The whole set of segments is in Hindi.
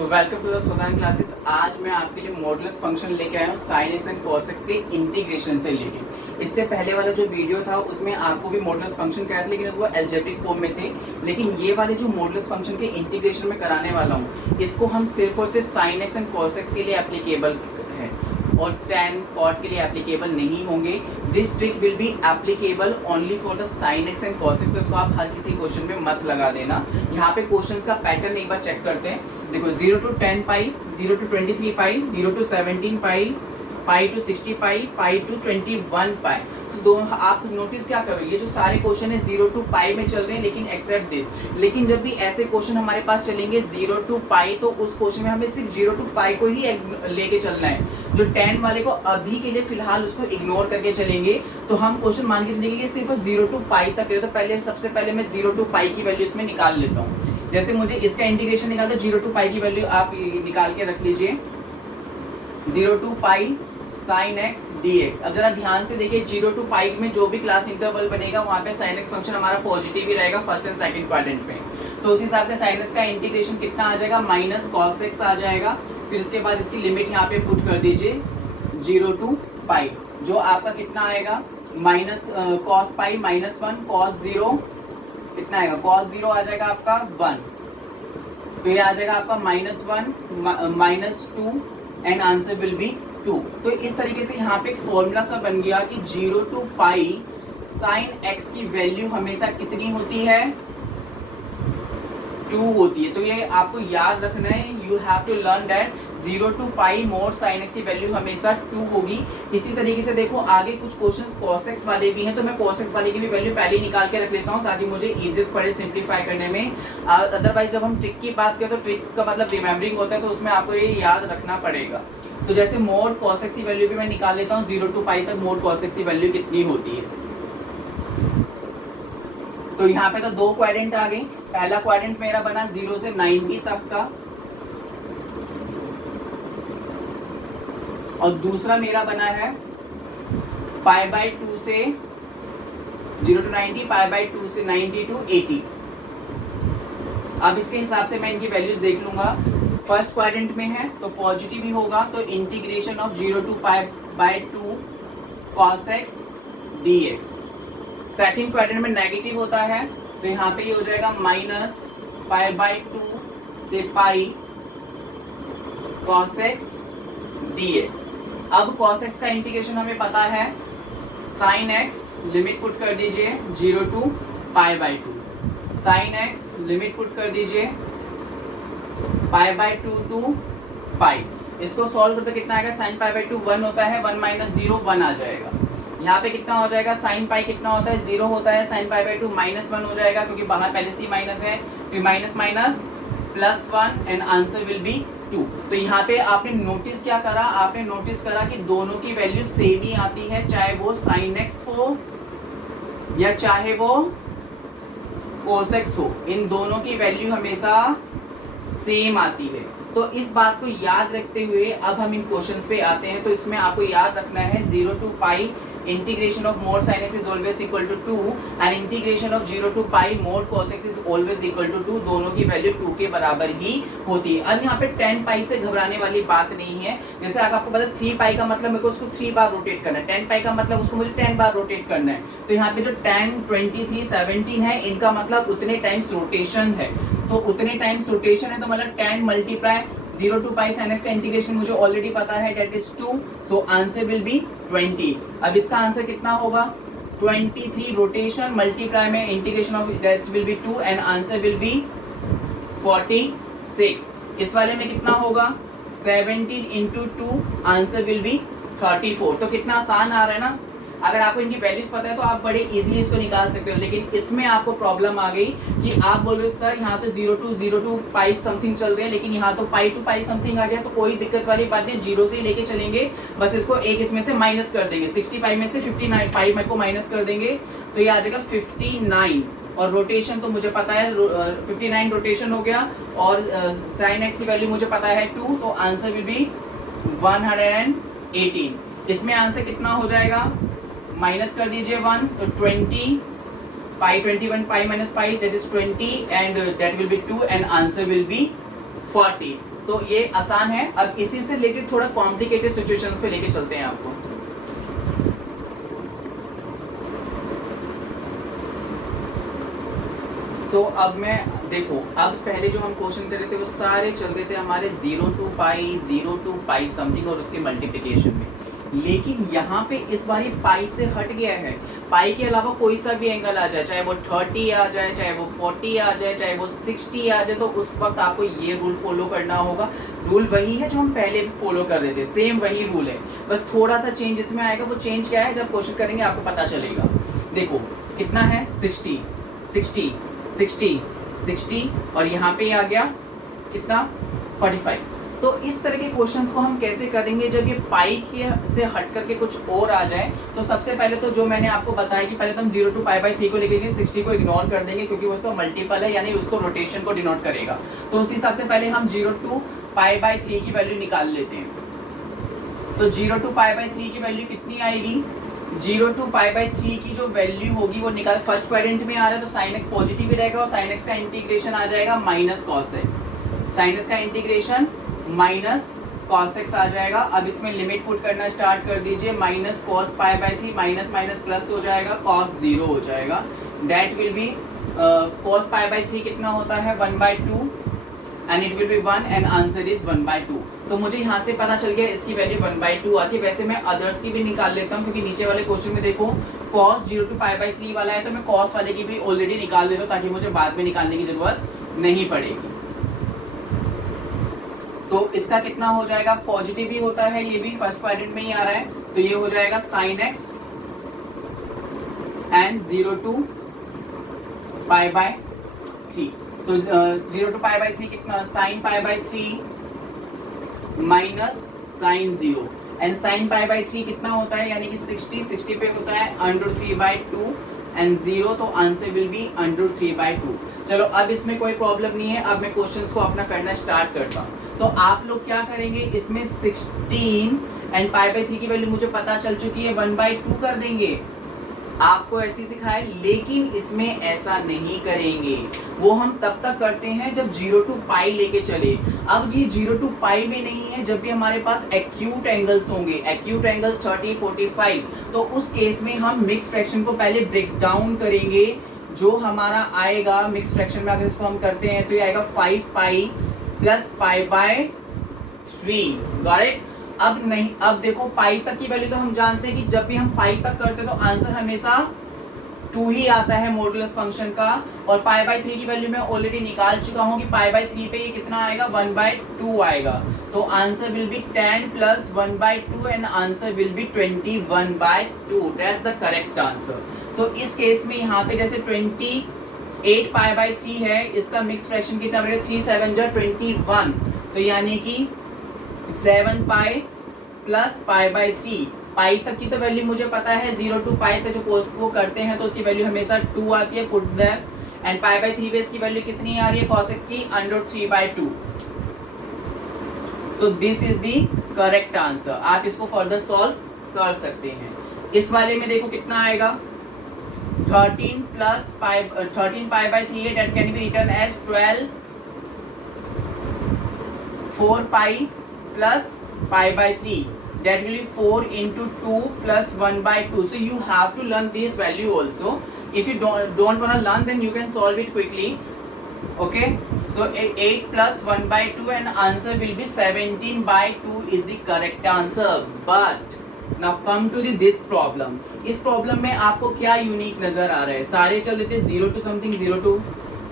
So welcome to the Sudan classes. आज मैं आपके लिए मॉडुलस फंक्शन लेके आया हूँ sine x and cos x के इंटीग्रेशन से रिलेटेड। इससे पहले वाला जो वीडियो था उसमें आपको भी मॉडुलस फंक्शन कराया था, लेकिन उसको अलजेब्रिक फॉर्म में थे। लेकिन ये वाले जो मॉडुलस फंक्शन के इंटीग्रेशन में कराने वाला हूँ, इसको हम सिर्फ और सिर्फ sign x and cos x के लिए एप्लीकेबल है और tan cot के लिए एप्लीकेबल नहीं होंगे। This trick will be applicable only for the sign x and cos x. तो इसको आप हर किसी क्वेश्चन में मत लगा देना। यहाँ पे क्वेश्चंस का पैटर्न एक बार चेक करते हैं। देखो 0 to 10 pi, 0 to 23 pi, 0 to 17 pi, pi to 60 pi, pi to 21 pi. तो दो आप नोटिस क्या करो, ये जो सारे क्वेश्चन है 0 to पाई में चल रहे हैं, लेकिन एक्सेप्ट दिस। लेकिन जब भी ऐसे क्वेश्चन हमारे पास चलेंगे 0 to पाई, तो उस क्वेश्चन में हमें सिर्फ 0 to पाई को ही लेके चलना है। जो 10 वाले को अभी के लिए फिलहाल उसको इग्नोर करके चलेंगे। तो हम क्वेश्चन मान के चलेंगे कि सिर्फ 0 to पाई तक है। तो पहले सबसे पहले मैं 0 to पाई की वैल्यू इसमें निकाल लेता हूँ। जैसे मुझे इसका इंटीग्रेशन निकालना है, 0 to पाई की वैल्यू आप निकाल के रख लीजिए, 0 to pi sine x D x. अब जरा ध्यान से देखिए, 0 to पाई में जो भी क्लास इंटरवल बनेगा वहाँ पे साइन एक्स फंक्शन हमारा पॉजिटिव ही रहेगा फर्स्ट एंड सेकंड क्वाड्रेंट में। तो उस हिसाब से साइन एक्स का इंटीग्रेशन कितना आ जाएगा, माइनस कॉस एक्स आ जाएगा। फिर इसके बाद इसकी लिमिट यहाँ पे पुट कर दीजिए 0 to पाई, जो आपका कितना आएगा, minus cos pi minus 1, cos 0 कितना आएगा, कॉस 0 आ जाएगा आपका 1। तो ये आ जाएगा आपका -1 -2 एंड आंसर विल बी 2। तो इस तरीके से यहाँ पे एक फॉर्मूला सा बन गया कि 0 to पाई साइन एक्स की वैल्यू हमेशा कितनी होती है, 2 होती है। तो ये आपको याद रखना है, you have to learn that 0 to pi mod sine x की वैल्यू हमेशा 2 होगी। इसी तरीके से देखो आगे कुछ क्वेश्चंस cos x वाले भी हैं, तो मैं cos x वाले की भी वैल्यू पहले ही निकाल के रख लेता हूँ ताकि मुझे इजीएस्ट पड़े सिंप्लीफाई करने में। अदरवाइज जब हम ट्रिक की बात करें तो ट्रिक का मतलब रिमेम्बरिंग होता है, तो उसमें आपको ये याद रखना पड़ेगा। तो जैसे मोड cos x की वैल्यू भी मैं निकाल लेता हूँ, 0 to पाई तक मोड cos x की वैल्यू कितनी होती है। तो यहाँ पे तो दो क्वाड्रेंट आ गए। पहला क्वाड्रेंट मेरा बना 0 से 90 तक का, और दूसरा मेरा बना है पाई बाई 2 से 0 to 90, पाई बाई 2 से 90 to 80। अब इसके हिसाब से मैं इनकी वैल्यूज देख लूंगा। फर्स्ट क्वाड्रेंट में है तो पॉजिटिव ही होगा, तो integration of 0 to pi by 2 cos x dx। Second quadrant में नेगेटिव होता है, तो यहाँ पे ये हो जाएगा माइनस पाई बाई 2 से पाई cos x dx। अब cos x का इंटीग्रेशन हमें पता है, sin x लिमिट पुट कर दीजिए 0 to pi by 2, sin x limit put कर दीजिए पाई बाई 2 to पाई। इसको सॉल्व करते कितना आएगा, sin पाई बाई 2 1 होता है, 1 माइनस 0 1 आ जाएगा। यहाँ पे कितना हो जाएगा, sin पाई कितना होता है, 0 होता है, sin पाई बाई 2 माइनस 1 हो जाएगा, क्योंकि बाहर पहले से ही माइनस है, फिर minus minus plus 1 and answer will be 2। तो यहाँ पे आपने नोटिस क्या करा, आपने नोटिस करा कि दोनों की वैल्यू सेम ही आती है, चाहे वो sin x हो या चाहे वो cos x हो, इन दोनों की वैल्यू हमेशा सेम आती है। तो इस बात को याद रखते हुए अब हम इन क्वेश्चंस पे आते हैं। तो इसमें आपको याद रखना है 0 to pi integration of mod sin x is always equal to 2 and integration of 0 to pi mod cos x is always equal to 2। दोनों की वैल्यू 2 के बराबर ही होती है। अब यहाँ पे 10 पाई से घबराने वाली बात नहीं है। जैसे आपको पता 3 पाई का मतलब मेरे को उसको 3 बार रोटेट करना है, 10 पाई का मतलब उसको मुझे 10 बार रोटेट करना है। तो यहाँ पे जो 10 23 17 है, इनका मतलब उतने टाइम्स रोटेशन है। तो उतने टाइम्स रोटेशन है, तो मतलब 10 multiply 0 to pi sin x का इंटीग्रेशन मुझे ऑलरेडी पता है, that is 2। So answer will be 20। अब इसका आंसर कितना होगा, 23 रोटेशन मल्टीप्लाई में integration of that will be 2 and answer will be 46। इस वाले में कितना होगा, 17 इंटू 2 आंसर विल बी 34। तो कितना आसान आ रहा है ना। अगर आपको इनकी वैल्यूज पता है तो आप बड़े इजीली इसको निकाल सकते हो। लेकिन इसमें आपको प्रॉब्लम आ गई कि आप बोल रहे हो सर यहाँ तो 0 to पाई समथिंग चल रहे हैं, लेकिन यहाँ तो पाई टू पाई समथिंग आ गया। तो कोई दिक्कत वाली बात नहीं, 0 से ही लेके चलेंगे, बस इसको एक इसमें से माइनस कर देंगे। 60 पाई में से 59 पाई में को माइनस कर देंगे, तो ये आ जाएगा 59। और रोटेशन तो मुझे पता है 59 रोटेशन हो गया, और साइन एक्स की वैल्यू मुझे पता है 2, तो आंसर विल बी 118। इसमें आंसर कितना हो जाएगा, माइनस कर दीजिए 1, तो 20 पाई 21 pi minus pi that is 20 and that will be 2 and answer will B 40। तो ये आसान है। अब इसी से रिलेटेड थोड़ा कॉम्प्लिकेटेड सिचुएशंस पे लेके चलते हैं आपको। सो अब मैं देखो, अब पहले जो हम क्वेश्चन कर रहे थे वो सारे चल रहे थे हमारे 0 to पाई समथिंग और उसके मल्टीप्लिकेशन में, लेकिन यहाँ पे इस बार ये पाई से हट गया है। पाई के अलावा कोई सा भी एंगल आ जाए, चाहे वो 30 आ जाए, चाहे वो 40 आ जाए, चाहे वो 60 आ जाए, तो उस वक्त आपको ये रूल फॉलो करना होगा। रूल वही है जो हम पहले फॉलो कर रहे थे, सेम वही रूल है, बस थोड़ा सा चेंज इसमें आएगा। वो चेंज क्या है जब क्वेश्चन करेंगे आपको पता चलेगा। देखो कितना है 60 60 60 60 और यहाँ पे आ गया कितना 45। तो इस तरह के क्वेश्चंस को हम कैसे करेंगे जब ये पाई के से हट करके कुछ और आ जाए। तो सबसे पहले तो जो मैंने आपको बताया कि पहले तो हम 0 to पाई/3 को लेके 60 को इग्नोर कर देंगे क्योंकि वो उसका मल्टीपल है, यानी उसको रोटेशन को डिनोट करेगा। तो उस हिसाब से पहले हम 0 to पाई/3 की वैल्यू निकाल लेते हैं। तो 0 to पाई/3 की वैल्यू कितनी आएगी? 0 to पाई/3 की जो वैल्यू होगी वो निकाल, फर्स्ट क्वाड्रेंट में आ रहा है तो sin x पॉजिटिव ही रहेगा और sin x का इंटीग्रेशन आ जाएगा minus cos x। sin x का इंटीग्रेशन माइनस cos x आ जाएगा। अब इसमें लिमिट पुट करना स्टार्ट कर दीजिए, minus cos pi minus minus plus हो जाएगा, cos 0 हो जाएगा। That will be cos pi कितना होता है 1/2 and it will be 1 and answer is 1/2। तो मुझे यहाँ से पता चल गया इसकी वैल्यू 1/2 आती है। वैसे मैं अदर्स की भी निकाल लेता हूँ क्योंकि नीचे वाले क्वेश्चन में देखो cos 0 to पाई/3 वाला है, तो मैं cos वाले की भी ऑलरेडी निकाल लेता हूँ ताकि मुझे बाद में निकालने की जरूरत नहीं पड़ेगी। तो इसका कितना हो जाएगा, पॉजिटिव ही होता है, ये भी फर्स्ट क्वाड्रेंट में ही आ रहा है, तो ये हो जाएगा sin x and 0 to pi. तो 0 to पाई/3 कितना, sin pi minus sin 0 and sin pi कितना होता है, यानी कि 60 पे होता है √3/2 एंड 0, तो आंसर विल बी √3/2। चलो अब इसमें कोई प्रॉब्लम नहीं है। अब मैं क्वेश्चंस को अपना करना स्टार्ट करता हूँ। तो आप लोग क्या करेंगे, इसमें 16 एंड पाई/3 की वैल्यू मुझे पता चल चुकी है 1/2 कर देंगे, आपको ऐसी सिखाए, लेकिन इसमें ऐसा नहीं करेंगे। वो हम तब तक करते हैं जब 0 to पाई लेके चले। अब ये 0 to पाई में नहीं है, जब भी हमारे पास एक्यूट एंगल्स होंगे, एक्यूट एंगल्स 30 45, तो उस केस में हम मिक्स फ्रैक्शन को पहले ब्रेक डाउन करेंगे। जो हमारा आएगा मिक्स फ्रैक्शन में, अगर इसको हम करते हैं तो ये आएगा 5 pi plus pi. Got it? अब नहीं, अब देखो पाई तक की वैल्यू तो हम जानते हैं कि जब भी हम पाई तक करते तो आंसर हमेशा 2 ही आता है मॉडुलस फंक्शन का, और पाई/3 की वैल्यू मैं ऑलरेडी निकाल चुका हूँ कि पाई/3 पे ये कितना आएगा 1/2 आएगा। तो answer will be 10 plus 1/2 and answer will be 21/2। That's the correct answer. So इस केस में यहाँ पे जैसे 28 पाई/3 है, इसका मिक्स फ्रैक्शन कितना बनेगा, 3 7 जा 21, तो यानी कि 7 पाई प्लस पाई/3। पाई तक की तो वैल्यू मुझे पता है, 0 to पाई तक जो कोर्स को करते हैं तो उसकी वैल्यू हमेशा 2 आती है, पुट दैट, एंड पाई/3 पे इसकी वैल्यू कितनी आ रही है cos x की √3/2। So this is the correct answer. आप इसको फर्दर सॉल्व कर सकते हैं। इस वाले में देखो कितना आएगा, 13 पाई/3 है, that can be written as 12 4 pi plus pi, that will be 4 into 2 plus 1/2. So you have to learn this value also. If you don't want to learn, then you can solve it quickly. Okay, so 8 plus 1/2 and answer will be 17/2 is the correct answer. But now come to this problem. इस प्रॉब्लम में आपको क्या यूनिक नजर आ रहा है, सारे चल रहे थे 0 to something 0 to,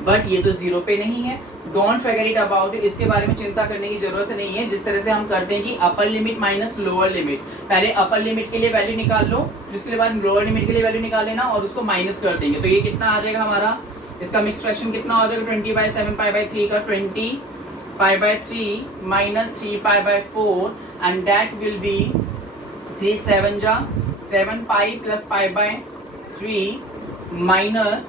बट ये तो 0 पे नहीं है। Don't forget it about it, इसके बारे में चिंता करने की जरूरत नहीं है। जिस तरह से हम करते हैं कि upper limit minus lower limit, पहले अपर लिमिट के लिए वैल्यू निकाल लो, उसके बाद लोअर लिमिट के लिए वैल्यू निकाल लेना और उसको माइनस कर देंगे। तो ये कितना आ जाएगा हमारा, इसका मिक्स फ्रैक्शन कितना हो जाएगा 20/7 पाई/3 का 20 pi minus 3 pi and that will be 3 7 जा 7 pi plus pi minus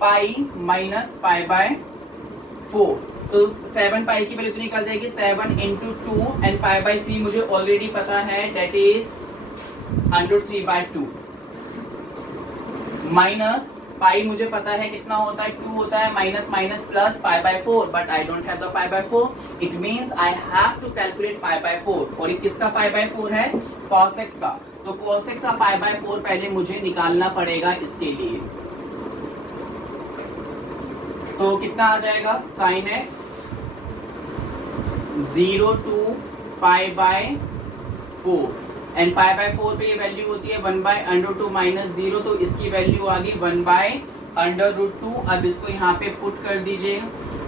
pi minus pi. तो 7 पाई की वैल्यू तो निकल जाएगी 7 into 2 एंड पाई/3 मुझे ऑलरेडी पता है, दैट इज √3/2 माइनस पाई मुझे पता है कितना होता है, 2 होता है, minus minus plus pi by 4, but I don't have the pi by 4, it means I have to calculate pi by 4। और ये किसका पाई बाय 4 है? cos x का। तो cos x का पाई बाय 4 पहले मुझे निकालना पड़ेगा इसके लिए। तो कितना आ जाएगा? sin x 0 to pi by 4, and pi by 4 पे ये वैल्यू होती है 1 बाय अंडर रूट 2 माइनस 0, तो इसकी वैल्यू आ गई 1 बाय अंडर रूट 2। अब इसको यहाँ पे पुट कर दीजिए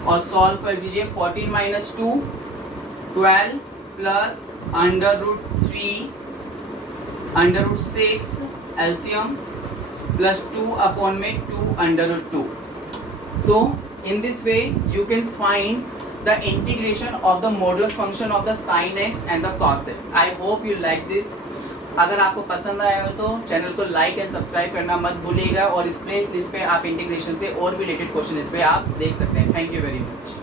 और सॉल्व कर दीजिए। 14 minus 2 12 plus under root 3 under root 6 LCM plus 2 upon में 2 अंडर रूट 2। सो in this way you can find the integration of the modulus function of the sin x and the cos x. I hope you like this. अगर आपको पसंद आया हो तो चैनल को लाइक एंड सब्सक्राइब करना मत भूलिएगा, और इस प्ले लिस्ट पे आप इंटीग्रेशन से और भी रिलेटेड क्वेश्चन इस पे आप देख सकते हैं। Thank you very much.